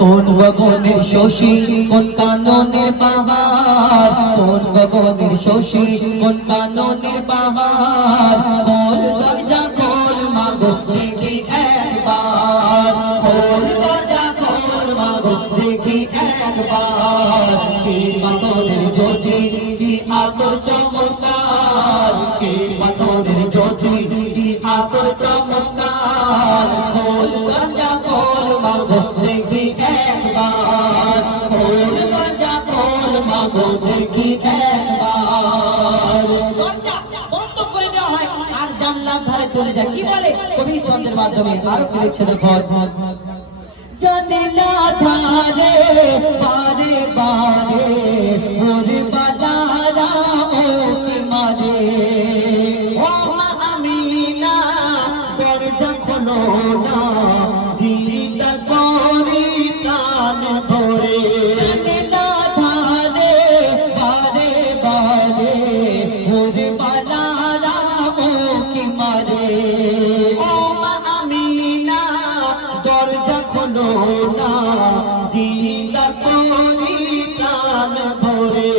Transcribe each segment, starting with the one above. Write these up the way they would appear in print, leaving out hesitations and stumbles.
কোন গগনের শশী কোন কাননের বাহার, কোন গগনের শশী কোন কাননের বাহার, খোল দরজা খোল মাগো দেখি একবার, খোল দরজা খোল মাগো দেখি একবার। কি পাথরের জ্যোতি কি আতর চমৎকার, কি পাথরের জ্যোতি কি আতর চমৎকার, খোল দরজা খোল মাগো দেখি একবার, খোল দরজা খোল মাগো দেখি একবার। দরজা বন্ধ করে দেওয়া হয় আর জানলার ধারে চলে যায়। কি বলে কবি ছন্দের মাধ্যমে আরো কি লিখছে দেখো, জানলা ধারে বারে বারে ওরে বালারা ওকে মারে, ও মা আমিনা দরজা খোলো না দিদার করে প্রাণ ধরে, জানলা ধারে বারে বারে ওরে বালারা ওকে মারে, ও মা আমিনা দরজা খোলো না দিদার করে প্রাণ ধরে।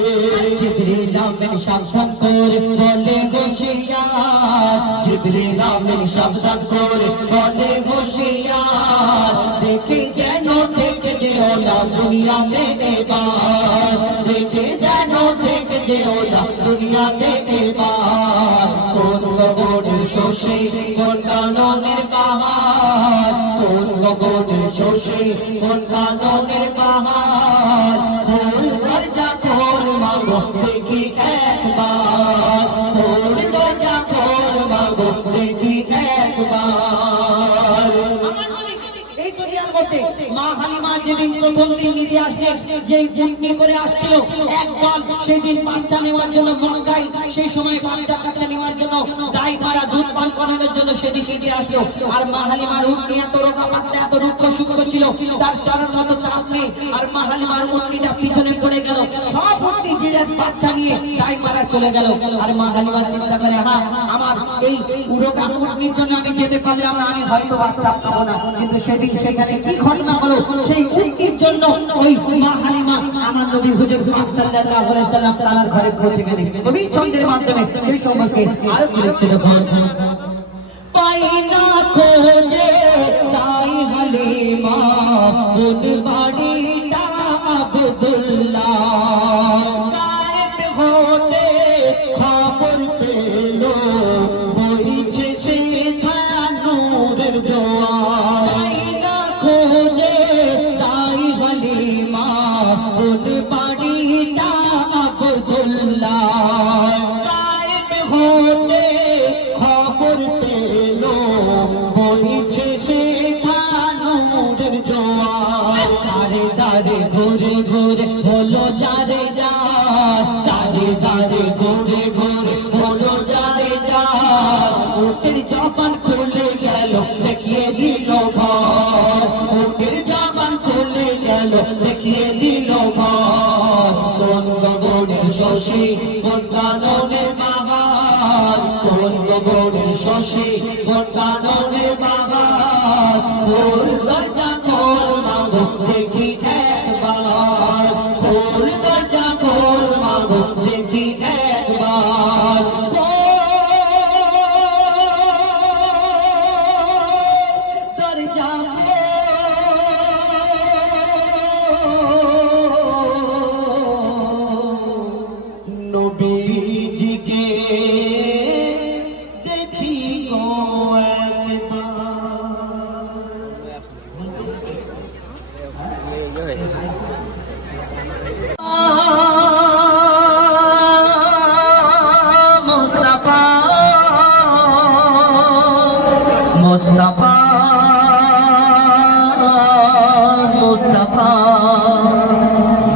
জিবরিল আমিন সাবধান করে বলে হুঁশিয়ার, জিবরিল আমিন সাবধান করে বলে হুঁশিয়ার, দেখে যেন থেকে যেও না দুনিয়াতে এবার, দেখে যেন থেকে যেও না দুনিয়াতে এবার। কোন গগনের শশী কোন কাননের বাহার, কোন গগনের শশী কোন কাননের বাহার, খোল দরজা খোল মাগো দেখি একবার, খোল দরজা খোল মাগো দেখি একবার। এই দুনিয়ার মধ্যে মা হালিমা যেদিন প্রথম দিন নিতে আসলেন, যেই জন্মি করে আসছিল একদল, সেই দিন বাচ্চা নেওয়ার জন্য মক্কায়, সেই সময় বাচ্চা কাচ্চা নেওয়ার জন্য গাই মারা দুধ পান করানোর জন্য সেদিন নিতে আসলো। আর মা হালিমার উটনি এত রোগা পাতলা এত রুক্ষ শুক্র ছিল, তার চলার মতো তাপ নেই, আর মা হালিমার উটনিটা পিছনে পড়ে গেল, সব উটনি যে যার বাচ্চা নিয়ে গাই মারা চলে গেল। আর মা হালিমা চিন্তা করে, হ্যাঁ আমার এই রোগা উটনির জন্য আমি যেতে পারলাম না, আমি হয়তো বাচ্চা পাবো না। কিন্তু সেদিন সেখানে কি ঘটনা হলো, সেই উটনির জন্য ওই মা হালিমা আমার নবী হুজুর পাক সাল্লাল্লাহু আলাইহি সাল্লাম তার ঘরে পৌঁছে গেলেন। কবি ছন্দের মাধ্যমে সেই সম্পর্কে আরো কি লিখছে দেখো, পাই না খোঁজে তাই হালিমা কোন বাড়িটা আব্দুল্লাহ, গায়েব হতে খবর পেল বইছে সে নূরের জোয়ার, পাই না খোঁজে তাই হালিমা কোন বাড়িটা আব্দুল্লাহ, গায়েব হতে খবর পেল বইছে সে নূরের জোয়ার। দারে দারে ঘুরে ঘুরে হলো যারে যার, দারে দারে ঘুরে ঘুরে হলো যারে যার, উটের জবান খুলে গেল দেখিয়ে দিল ঘর, উটের জবান খুলে গেল দেখিয়ে দিল ঘর। কোন গগনের শশী কোন কাননের বাহার, কোন গগনের শশী কোন কাননের বাহার, খোল দরজা খোল মাগো দেখি একবার, খোল দরজা খোল মাগো দেখি একবার। দরজা নবীজিকে দেখি গো মুস্তাফা মুস্তাফা মুস্তাফা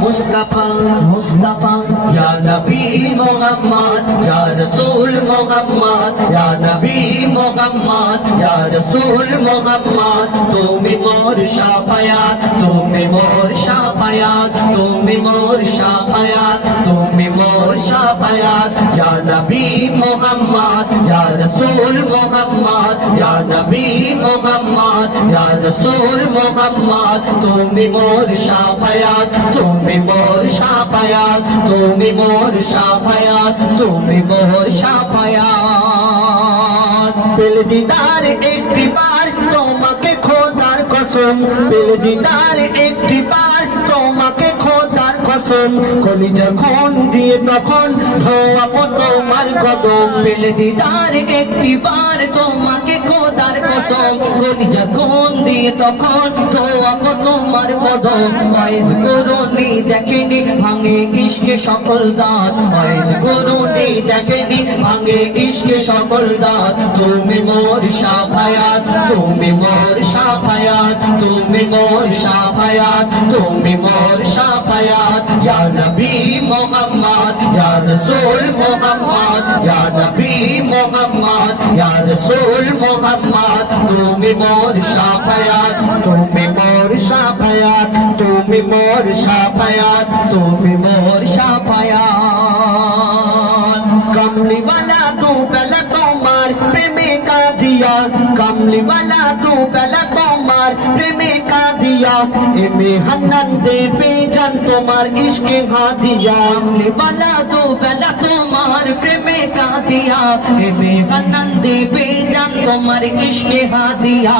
মুস্তাফা মুস্তাফা, ইয়া নবী মুহাম্মদ ইয়া রাসূল মুহাম্মদ, ইয়া নবী মুহাম্মদ ইয়া রাসূল মুহাম্মদ, তুমি মোর শাফায়াত, তুমি মোর শাফায়াত, তুমি মোর শাফায়াত, তুমি মোর শাফায়াত, ইয়া या नबी मोहम्मद या रसूल मोहम्मद या नबी मोहम्मद या रसूल मोहम्मद তুমি মোর শাফায়াত তুমি মোর শাফায়াত তুমি মোর শাফায়াত তুমি মোর শাফায়াত দিল দিদার একটি বার তোমাকে খোদার কসম দিল দিদার একটি বার তোমাকে খোদার কসম কলি যখন দিয়ে তখন ধোয়াবো তোমার কদম দিল দিদার একটি বার তোমাকে খোদার কসম কলি যখন দিয়ে তখন ধোয়াবো তোমার কদম ওয়াইজ করুনি দেখেনি ভাঙে ইশকে সকল দাঁত ওয়াইজ করুনি দেখেনি ভাঙে ইশকে সকল দাঁত তুমি মোর শাফায়াত তুমি মোর শাফায়াত তুমি মোর শাফায়াত তুমি মোর শাফায়াত ইয়া নবী মুহাম্মদ ইয়া রাসূল মুহাম্মদ ইয়া নবী মুহাম্মদ ইয়া রাসূল মুহাম্মদ তুমি মোর শাফায়াত তুমি মোর শাফায়াত তুমি মোর শাফায়াত তুমি মোর শাফায়াত কমলি वाला तू पहला তোমার প্রেমে কাঁদিয়া কমলি वाला तू पहला তোমার প্রেমে কাঁদিয়া এমে হান্নান দেবে জান তোমার ইশকে হাদিয়া কমলি वाला तू पहला তোমার প্রেমে কাঁদিয়া এমে হান্নান দেবে জান তোমার ইশকে হাদিয়া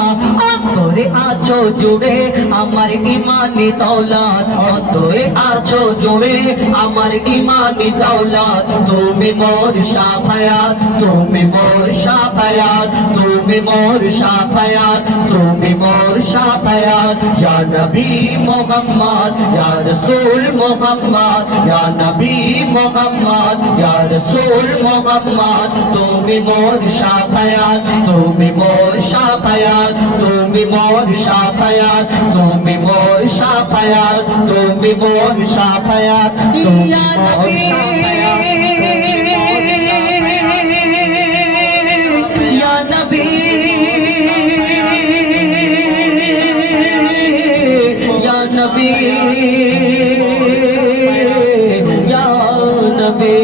অন্তরে আছো জুড়ে আমার ইমানি দৌলত অন্তরে আছো জুড়ে আমার ইমানি দৌলত তুমি মোর শাফায়াত তুমি মোর শাফায়াত তুমি মোর শাফায়াত তুমি মোর শাফায়াত ইয়া নবী মুহাম্মদ ইয়া রাসূল মুহাম্মদ ইয়া নবী মুহাম্মদ ইয়া রাসূল মুহাম্মদ তুমি মোর শাফায়াত তুমি মোর শাফায়াত তুমি মোর শাফায়াত তুমি মোর শাফায়াত তুমি মোর শাফায়াত ইয়া নবী ইয়া নবী ইয়া নবী ইয়া নবী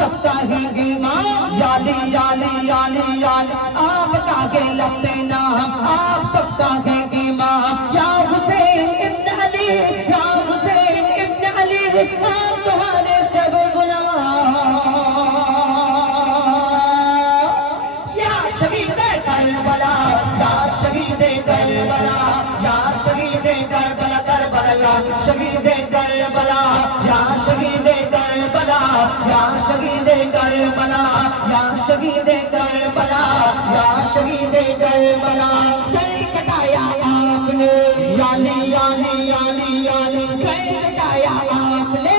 सबका ही ईमान याली याली याली याली आपका के लम्बे नाम आप सबका ही ईमान या हुसैन इब्न अली या हुसैन इब्न अली आप तुम्हारे सब गुलाम या शहीद करबला या शहीद करबला या शहीद करबला करबला या शहीद करबला या शहीद करबला या शहीद करबला या शहीद करबला या शहीद करबला सर कटाया आपने यानी यानी यानी यानी सर कटाया आपने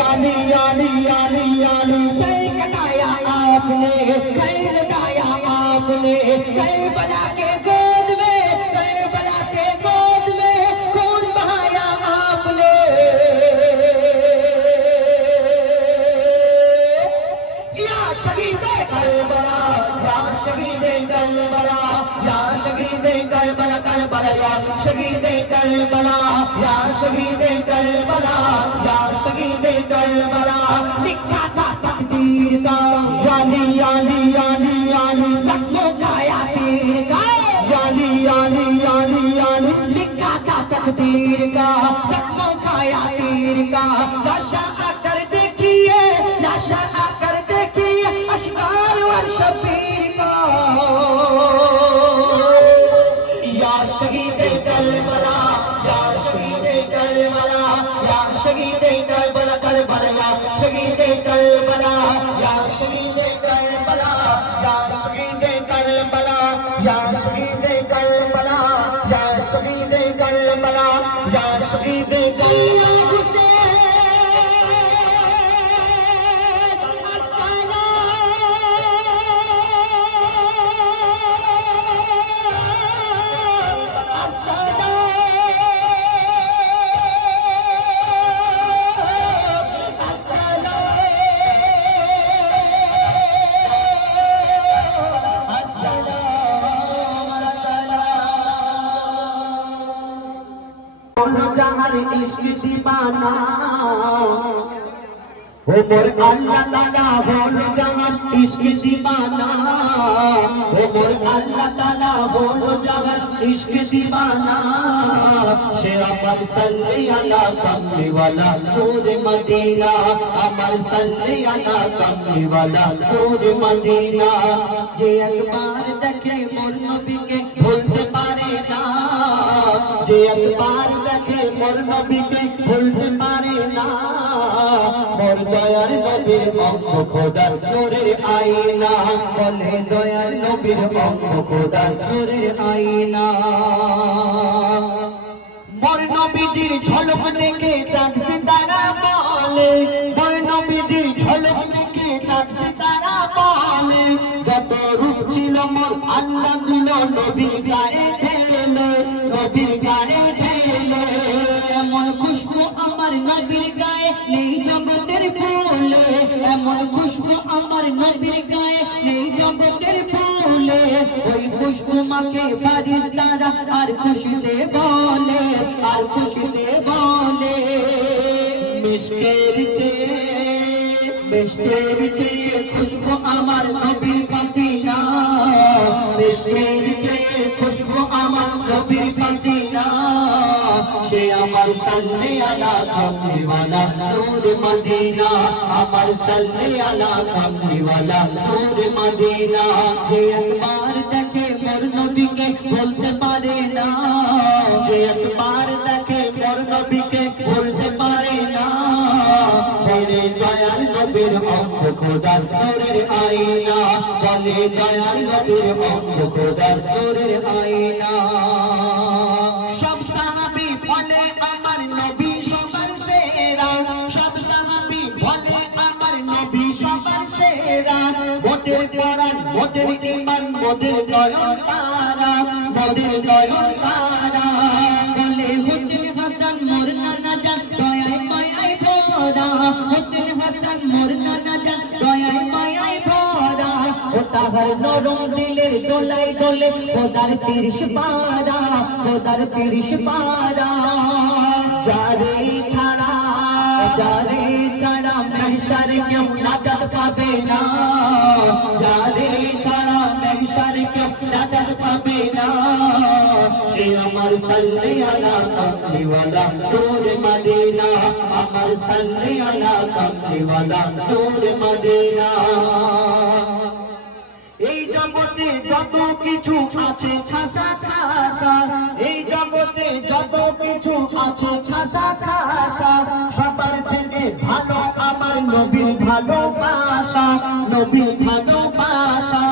यानी यानी यानी यानी सर कटाया आपने सर कटाया आपने करबला के गोद में करबला के गोद में खून बहाया आपने या शहीद करबला या शहीद करबला या शहीद करबला करबला या शहीद करबला या शहीद करबला या शहीद करबला लिखा था तकदीर का यानी यानी यानी यानी जख्मों का या तीर का यानी यानी यानी यानी लिखा था तकदीर का जख्मों का या तीर का नशा आकर देखिए नशा आकर देखिए अशकार और शबीर का या शहीद करबला या शहीद करबला या शहीद करबला करबला शहीद कर दीवाना ओ मोर अल्लाह ताला बोलो जहान इश्क दीवाना ओ मोर अल्लाह ताला बोलो जहान इश्क दीवाना शे अमर सल्ली अला कमली वाला नूर मदीना अमर सल्ली अला कमली वाला नूर मदीना जे अखबार देखे मोर नबी के भूलते पारे ना जे अखबार देखे मोर नबी के भूलते पारे ना मोर দয়ার নবীর অঙ্গ খোদার নূরের আয়না বলে দয়ার নবীর অঙ্গ খোদার নূরের আয়না মোর নবীজির ঝলক দেখে চাঁদসে তারা বলে মোর নবীজির ঝলক দেখে চাঁদসে তারা বলে যত রূপ ছিল মোর আল্লাহ দিল নবীর গায়ে ঢেলে নবীর গায়ে ঢেলে এমন খুশবু আমার নবীর গায়ে নেই জগতের ফুলে এমন খুশবু আমার নবীর গায়ে নেই জগতের ফুলে ওই খুশবু মাকে ফারিস্তারা আর খুশিতে বলে আর খুশিতে বলে মিষ্টির চেয়ে খুশবু আমার নবীর পাসিনা মিষ্টির চেয়ে খুশবু আমার নবীর পাসিনা সে আমার সাল্লি আলা কামলি ওয়ালা নূর মদিনা আমার সাল্লি আলা কামলি ওয়ালা নূর মদিনা যে একবার দেখে মোর নবীকে বলতে পারে না যে একবার দেখে মোর নবীকে বলতে পারে না বলে দয়াল নবীর অঙ্গ খোদার নূরের আয়না বলে দয়াল নবীর অঙ্গ খোদার নূরের আয়না সব সাহাবী বলে আমার নবী সবার সেরা সব সাহাবী বলে আমার নবী সবার সেরা মোদের পরাণ মোদের ঈমান মোদের নয়ন তারা মোদের নয়ন তারা বলে হোসেন হাসান মোর নানা জান দয়ায় মায়ায় ভরা হোসেন হাসান মোর নানা জান দয়ায় মায়ায় ভরা ও তাহার নরম দিলের দোলাই দোলে খোদার 30 পারা খোদার 30 পারা যারে ছাড়া महशर क्यों नाजत पावे ना जारे छाड़ा महशर क्यों नाजत पावे ना ये अमर सल्ली अला कमली वाला नूर मदीना अमर सल्ली अला कमली वाला नूर मदीना এই জগতে যত কিছু আছে খাসা খাসা এই জগতে যত কিছু আছে খাসা খাসা সবার থেকে ভালো আমার নবীর ভালোবাসা নবীর ভালোবাসা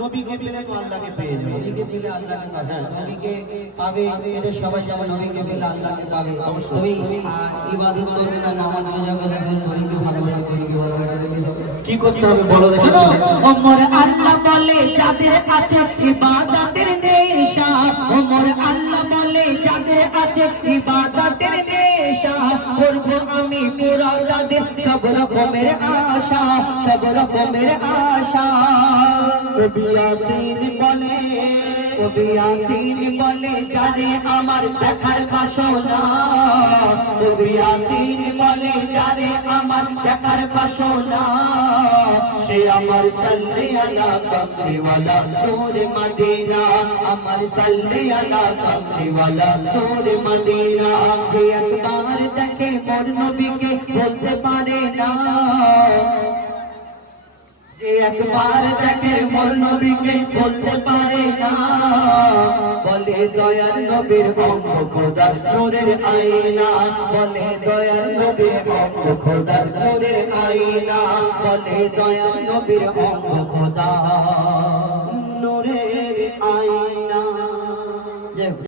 নবীকে পেলে তো আল্লাহকে পেয়ে যাবে নবীকে পেলে আল্লাহকে পাবে নবীকে পাবে এদের সবাই যেমন নবীকে পেলে আল্লাহকে পাবে অবশ্যই ইবাদত করবে না নামাজ রোজা করে নবীকে ভালোবাসা নবীকে ভালোবাসা কি করতে হবে বলো দেখি ওমর আল্লাহ বলে যাদের আছে ইবাদতের নেশা ওমর আল্লাহ বলে যাদের আছে ইবাদতের নেশা করব আমি পুরা তাদের সব রকমের আশা সব রকমের আশা কবি ইয়াসিন বলে যারে আমার দেখার বাসনা কবি ইয়াসিন বলে যারে আমার দেখার বাসনা সে আমার সাল্লি আলা কামলি ওয়ালা নূর মদিনা আমার সাল্লি আলা কামলি ওয়ালা নূর মদিনা যে একবার দেখে মোর নবীকে বলতে পারে না যে একবার দেখে মোর নবীকে বলতে পারে না বলে দয়াল নবীর অঙ্গ খোদার নূরের আয়না বলে দয়াল নবীর অঙ্গ খোদার নূরের আয়না বলে দয়াল নবীর অঙ্গ খোদা